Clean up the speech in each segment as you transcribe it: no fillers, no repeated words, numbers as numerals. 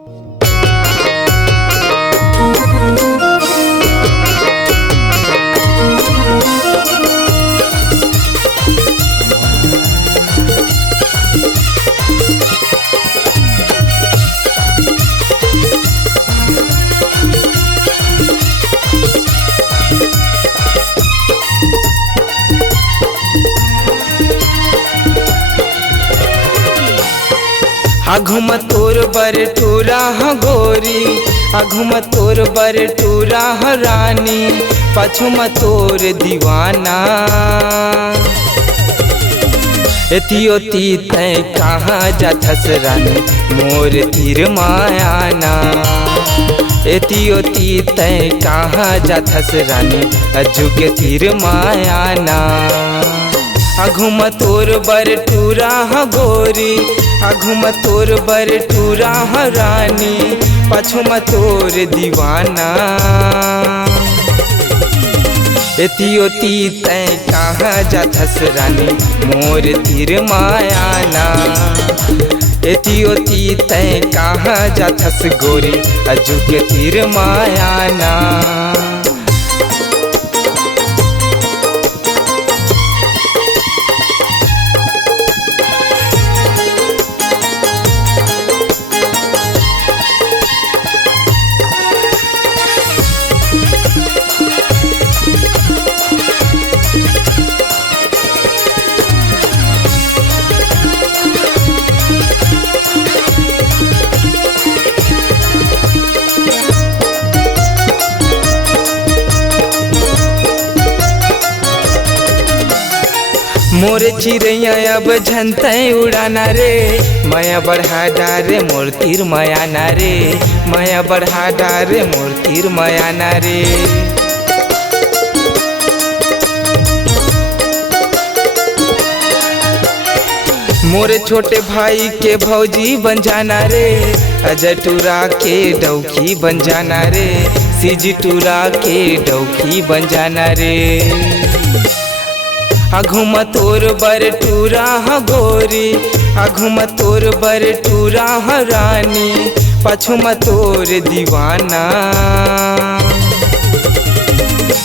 आघुम तोर बर टूरा गोरी, आघुम तोर बर टूरा रानी, पाछुम तोर दीवाना। एतियोती तय कहाँ जाथस रानी मोर तीर मायाना। एतियोती तय कहाँ जाथस रानी अज्जू के तीर मायाना। आघुम तोर बर टूरा गोरी, आघुम तोर बर टूरा रानी, पाछुम तोर दीवाना। एतियोती तय कहाँ जाथस रानी मोर तीर मायाना। एतियोती तय कहाँ जाथस गोरी अज्जू के तीर मायाना। मोर चिड़ैया अब झंतै उड़ाना रे, माया बढ़ा डारे मोर तीर मायाना रे, माया बढ़ा डारे मोर तीर मायाना रे। मोर छोटे भाई के भौजी बन जाना रे, अजय टूरा के डौकी बन जाना रे, सीजी टूरा के डौकी बन जाना रे। आघुम तोर बर टूरा गोरी, आघुम तोर बर टूरा रानी, पाछुम तोर दीवाना।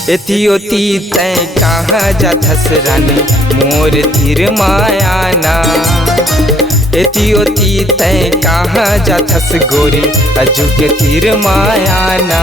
एतियोती तय कहाँ जाथस रानी मोर तीर मायाना। एतियोती तय कहाँ जाथस गोरी अज्जू के तीर मायाना।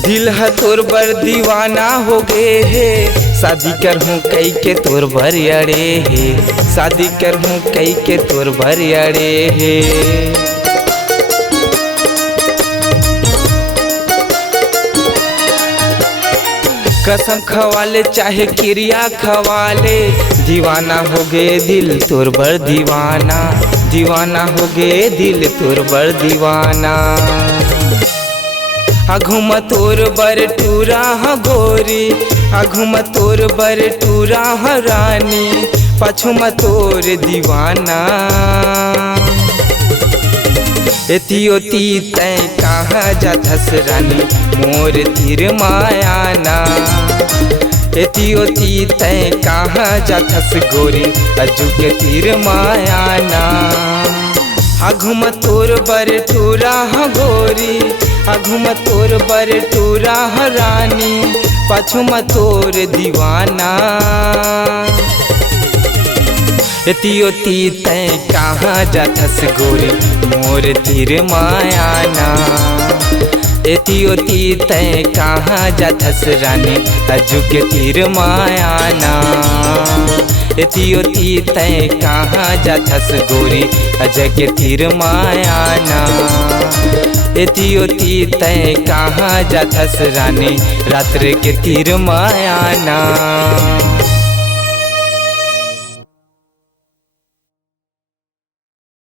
दिल है तोर बर दीवाना हो गे हे, शादी कर हूँ कई के तोर भर अड़े हे, शादी कर हूँ कई के तोर भर अड़े हे। कसम खवाले चाहे क्रिया खवाले, दीवाना हो गे दिल तोर बर दीवाना, दीवाना हो गे दिल तोर बर दीवाना। आघुम तोर बर टूरा गोरी, आघुम तोर बर टूरा रानी, पाछुम तोर दीवाना। एतियोती तय कहाँ जाथस रानी मोर तीर मायाना। एतियोती तय कहाँ जाथस गोरी अज्जू के तीर मायाना। आघुम तोर बर टूरा गोरी, आघुम तोर बर टूरा रानी, पाछुम तोर दीवाना। एतियोती तय कहाँ जाथस गोरी मोर तीर मायाना। एतियोती तय कहाँ जाथस रानी अज्जू के तीर मायाना। एतियोती तय कहाँ जाथस गोरी अजय के तीर मायाना। एतियोती तय कहाँ जाथस रानी रात्र के तीर मायाना।